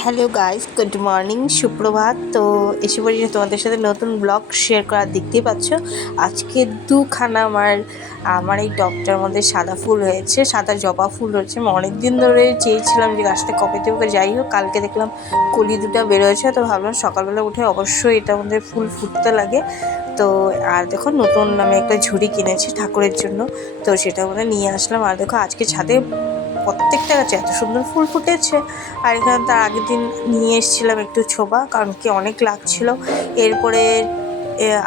Hello guys good morning সুপ্রভাত। তো এসে পড়েছি তোমাদের সাথে নতুন ব্লগ শেয়ার করার দেখতেই পাচ্ছ। আজকে দুখানা আমার আমার এই টপটার মধ্যে সাদা ফুল হয়েছে, সাদা জবা ফুল হয়েছে আমি অনেক দিন ধরে চেয়েছিলাম যে গাছটা কবে দেবো যাই হোক, কালকে দেখলাম কলি দুটো বেরোয়েছে। তো ভাবলাম সকালবেলা উঠে অবশ্যই এটা আমাদের ফুল ফুটতে লাগে। তো আর দেখো, নতুন আমি একটা ঝুড়ি কিনেছি ঠাকুরের জন্য। তো সেটা মধ্যে নিয়ে আসলাম। আর দেখো, আজকে ছাদে প্রত্যেকটা গাছে এত সুন্দর ফুল ফুটেছে। আর এখানে তার আগের দিন নিয়ে এসেছিলাম একটু ছোবা, কারণ কি অনেক লাগছিল। এরপরে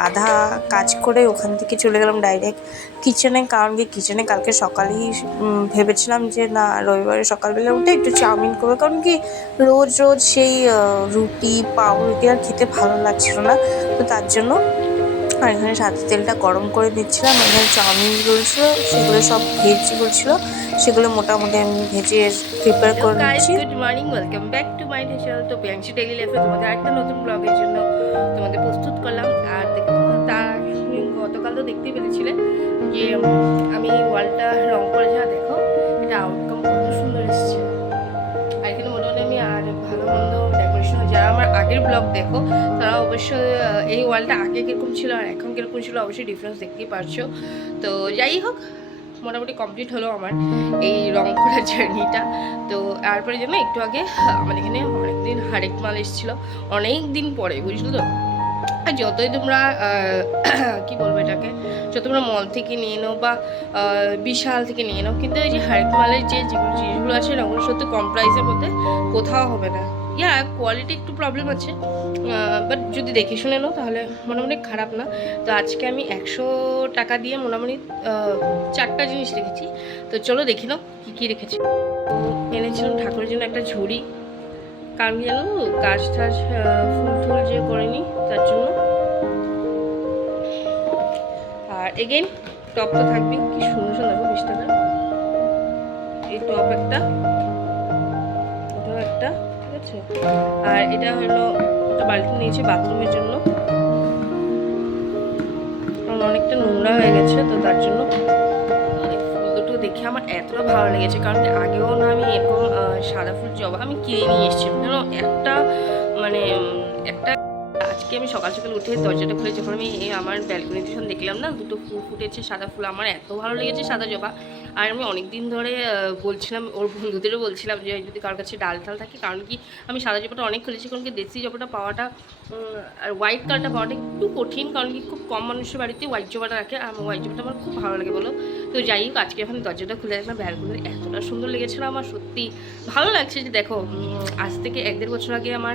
আধা কাজ করে ওখান থেকে চলে গেলাম ডাইরেক্ট কিচেনে কারণ কি কিচেনে কালকে সকালেই ভেবেছিলাম যে না, রবিবারে সকালবেলা উঠে একটু চাউমিন করব। কারণ কি রোজ রোজ সেই রুটি, পাউরুটি আর খেতে ভালো লাগছিল না। তো তার জন্য আর এখানে সাথে তেলটা গরম করে দিচ্ছিলাম। এখানে চাউমিনগুলো ছিল সেগুলো সব ভেজগুলো ছিল। সেগুলো মোটামুটি আমি ভেজে প্রিপেয়ার করে নিচ্ছি। Good morning welcome back to my channel তো প্রিয়াংশী ডেইলি লাইফে তোমাদের আরেকটা নতুন ব্লগের জন্য তোমাদের প্রস্তুত করলাম। আর দেখো তার গতকাল তো দেখতেই পেরেছিলে যে আমি ওয়ালটা রং করে যা দেখো এটা আউটকাম আগের ব্লগ দেখো তারা অবশ্যই আহ, এই ওয়ালটা আগে কীরকম ছিল আর এখন কীরকম ছিল অবশ্যই ডিফারেন্স দেখতেই পারছ। তো যাই হোক মোটামুটি কমপ্লিট হলো আমার এই রং করার জার্নিটা তো তারপরে যেন একটু আগে আমাদের এখানে অনেকদিন হারেক মাল এসেছিল অনেক দিন পরে বুঝলো তো? আর যতই তোমরা কি বলব এটাকে যত তোমরা মল থেকে নিয়ে নাও বা বিশাল থেকে নিয়ে নাও কিন্তু এই যে হারেক মালের যে যেগুলো জিনিসগুলো আছে না ওগুলো সত্যি কম প্রাইসের মধ্যে কোথাও হবে না। ইয়া কোয়ালিটি একটু প্রবলেম আছে। বাট যদি দেখে শুনে নাও তাহলে মোটামুটি খারাপ না। তো আজকে আমি একশো টাকা দিয়ে মোটামুটি চারটা জিনিস রেখেছি। তো চলো দেখি নাও কী কী রেখেছি। এনেছিলাম ঠাকুরের জন্য একটা ঝুড়ি। কারণ জানো গাছ টাছ ফুল টুল যে করেনি, তার জন্য। আর এগেইন টপ তো থাকবে। কি সুন্দর সুন্দর বিশ টাকা এই টপ একটা, এটাও একটা। আছে। আর এটা হলো একটা বালতি নিয়েছি বাথরুমের জন্য। কারণ অনেকটা নোংরা হয়ে গেছে, তো তার জন্য দুটো দেখে আমার এতটা ভালো লেগেছে। কারণ আগেও না আমি এরকম সাদা ফুল জবা আমি কিনে নিয়ে এসেছি। কেন একটা মানে একটা আজকে আমি সকাল সকাল উঠে দরজাটা খুলে যখন আমি আমার ব্যালকনিতে দেখলাম না, দুটো ফুল ফুটেছে সাদা ফুল, আমার এত ভালো লেগেছে সাদা জবা। আর আমি অনেক দিন ধরে বলছিলাম, ওর বন্ধুদেরও বলছিলাম যে যদি কারোর কাছে ডাল টাল থাকে, কারণ কি আমি সাদা জবাটা অনেক খুলেছি, কারণ কি দেশি জবাটা পাওয়াটা আর হোয়াইট কালারটা পাওয়াটা একটু কঠিন, কারণ কি খুব কম মানুষের বাড়িতে হোয়াইট জবাটা রাখে, আর হোয়াইট জবাটা আমার খুব ভালো লাগে বলো। তো যাই হোক, আজকে এখন দরজাটা খুলে দেখলাম ব্যালকনির এতটা সুন্দর লেগেছিল আমার, সত্যি ভালো লাগছে যে দেখো আজ থেকে এক দেড় বছর আগে আমার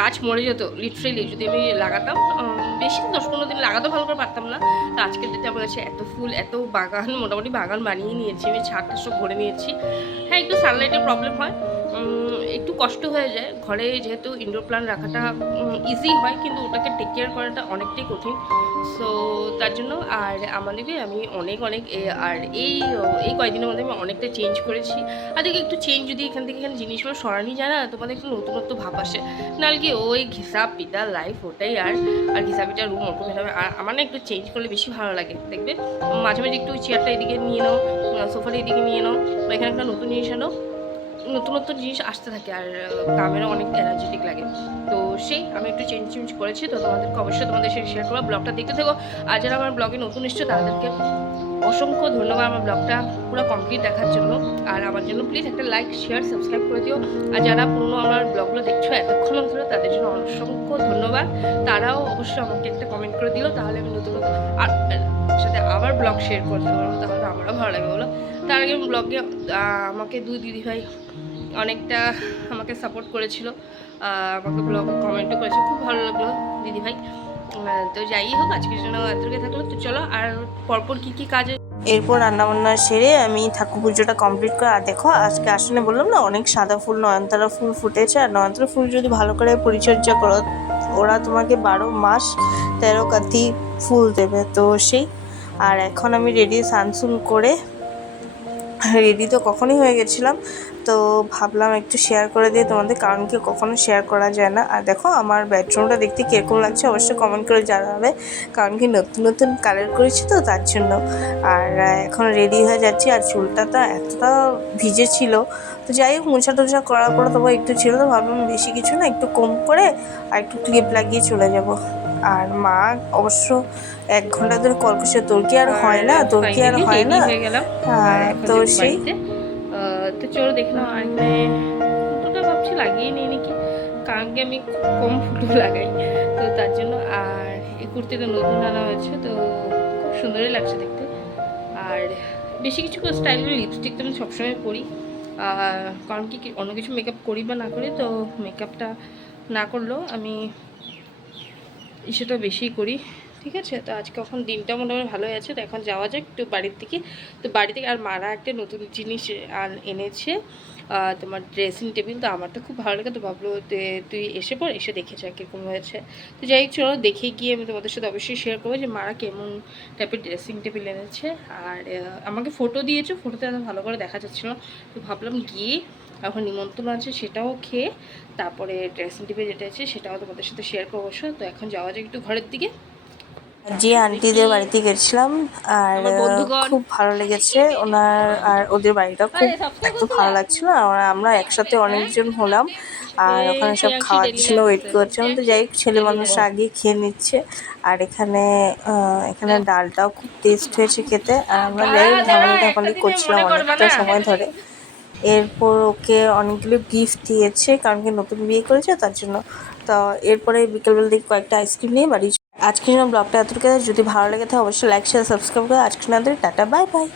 গাছ মরে যেত লিটারেলি যদি আমি লাগাতাম বেশি দশ পনেরো দিন লাগাতেও ভালো করে পারতাম না। তো আজকের ডেটে আমার কাছে এত ফুল, এত বাগান, মোটামুটি বাগান বানিয়ে নিয়েছি। আমি ছাদটা সব ভরে নিয়েছি। হ্যাঁ একটু সানলাইটের প্রবলেম হয়। কষ্ট হয়ে যায়। ঘরে যেহেতু ইনডোর প্ল্যান্ট রাখাটা ইজি হয়, কিন্তু ওটাকে টেক কেয়ার করাটা অনেকটাই কঠিন। সো তার জন্য আর আমাদেরকে আমি অনেক অনেক আর এই এই কয়েকদিনের মধ্যে আমি অনেকটা চেঞ্জ করেছি। আর দেখি একটু চেঞ্জ যদি এখান থেকে এখানে জিনিসগুলো সরানি যায় না তোমাদের একটু নতুনত্ব ভাব আসে। নাহলে কি ওই ঘিসা পিতা লাইফ ওটাই আর আর ঘিসা পিটা রুম ওরকম আর আমার না একটু চেঞ্জ করলে বেশি ভালো লাগে, দেখবে? মাঝে মাঝে একটু চেয়ারটা এদিকে নিয়ে নাও, সোফাটা এদিকে নিয়ে নাও, বা এখানে একটা নতুন জিনিস আনো। নতুন নতুন জিনিস আসতে থাকে আর কামেরও অনেক এনার্জেটিক লাগে। তো সেই, আমি একটু চেঞ্জ চেঞ্জ করেছি, তো তোমাদেরকে অবশ্যই তোমাদের সাথে শেয়ার করব ব্লগটা দেখতে থাকো। আর যারা আমার ব্লগে নতুন এসছো, তাদেরকে অসংখ্য ধন্যবাদ আমার ব্লগটা পুরো কমপ্লিট দেখার জন্য। আর আমার জন্য প্লিজ একটা লাইক শেয়ার সাবস্ক্রাইব করে দিও। আর যারা পুরনো আমার ব্লগগুলো দেখছ এতক্ষণ ধরে, তাদের জন্য অসংখ্য ধন্যবাদ। তারাও অবশ্যই আমাকে একটা কমেন্ট করে দিল তাহলে আমি নতুন আর সাথে আবার ব্লগ শেয়ার করতে পারব তাহলে আমারও ভালো লাগবে বলো। তার আগে ব্লগে আমাকে দুই দিদিভাই অনেকটা আমাকে সাপোর্ট করেছিল আমাকে ব্লগে কমেন্টও করেছে খুব ভালো লাগল দিদিভাই। তো যাই হোক, আজকের জন্য এতটুকু থাকল, তো চলো আর পরপর কী কী কাজে এরপর রান্নাবান্না সেরে আমি ঠাকুর পুজোটা কমপ্লিট করে, আর দেখো, আজকে আসলে বললাম না, অনেক সাদা ফুল, নয়নতারা ফুল ফুটেছে, আর নয়নতারা ফুল যদি ভালো করে পরিচর্যা করো ওরা তোমাকে বারো মাস তেরো কাতি ফুল দেবে। তো সেই, আর এখন আমি রেডি সানসুল করে রেডি তো কখনই হয়ে গেছিলাম, তো ভাবলাম একটু শেয়ার করে দিয়ে তোমাদের, কারণ কি কখনো শেয়ার করা যায় না। আর দেখো, আমার বেডরুমটা দেখতে কীরকম লাগছে অবশ্যই কমেন্ট করে জানাবে, কারণ কি নতুন নতুন কালার করেছি তো তার জন্য। আর এখন রেডি হয়ে যাচ্ছি, আর চুলটা তো এতটা ভিজে ছিল। তো যাই হোক, মোছা টোছা করার পরে তবু একটু ছিল, তো ভাবলাম বেশি কিছু না, একটু কম করে আর একটু ক্লিপ লাগিয়ে চলে যাব। আর মা অবশ্য এক ঘণ্টা ধরে কল করছে তোর কি আর হয় না? তোর কি আর হয় না? হয়ে তো সেই- তো চলো দেখে নাও আর ফুটোটা ভাবছি লাগিয়ে নিই নাকি? কারণ কি আমি কম ফুটো লাগাই। তো তার জন্য আর এই কুর্তিটা নতুন আনা হয়েছে তো খুব সুন্দরই লাগছে দেখতে। আর বেশি কিছু স্টাইলের লিপস্টিক তো আমি সবসময় পরি। আর কারণ কি- অন্য কিছু মেকআপ করি বা না করি তো মেকআপটা না করলেও আমি ইসেটা বেশি করি, ঠিক আছে? তো আজকে এখন দিনটা মোটামুটি ভালোই আছে, তো এখন যাওয়া যাক একটু বাড়ির থেকে তো বাড়ি থেকে আর মারা একটা নতুন জিনিস আন- এনেছে তোমার ড্রেসিং টেবিল তো আমার তো খুব ভালো লাগে। তো ভাবলো তুই এসে পর এসে দেখে যা কীরকম হয়েছে। তো যাই চলো দেখে গিয়ে আমি তোমাদের সাথে অবশ্যই শেয়ার করব যে মারা কেমন টাইপের ড্রেসিং টেবিল এনেছে। আর আমাকে ফটো দিয়েছে ফটোতে এত ভালো করে দেখা যাচ্ছিল। তো ভাবলাম গিয়ে এখন নিমন্ত্রণ আছে সেটাও খেয়ে তারপরে ড্রেসিং টেবিল যেটা আছে সেটাও তোমাদের সাথে শেয়ার করব অবশ্য। তো এখন যাওয়া যাক একটু ঘরের দিকে। যে আন্টিদের বাড়িতে গেছিলাম আর খুব ভালো লেগেছে। ওনার আর ওদের বাড়িটা খুব এত ভালো লাগছিল। আর আমরা একসাথে অনেকজন হলাম। আর ওখানে সব খাওয়াচ্ছিল ওয়েট করছিলাম। তো যাই ছেলে মানুষ আগে খেয়ে নিচ্ছে। আর এখানে এখানে ডালটাও খুব টেস্ট হয়েছে খেতে। আর আমরা যাই ঝামেলা করছিলাম অনেকটা সময় ধরে। এরপর ওকে অনেকগুলো গিফট দিয়েছে, কারণ কি নতুন বিয়ে করেছে, তার জন্য। তো এরপরে বিকেলবেলা দিকে কয়েকটা আইসক্রিম নিয়ে বাড়ি আজকের জন্য ব্লগটা এতটুকু যদি ভালো লেগে থাকে, অবশ্যই লাইক শেয়ার সাবস্ক্রাইব করে আজকে আমাদের টাটা বাই বাই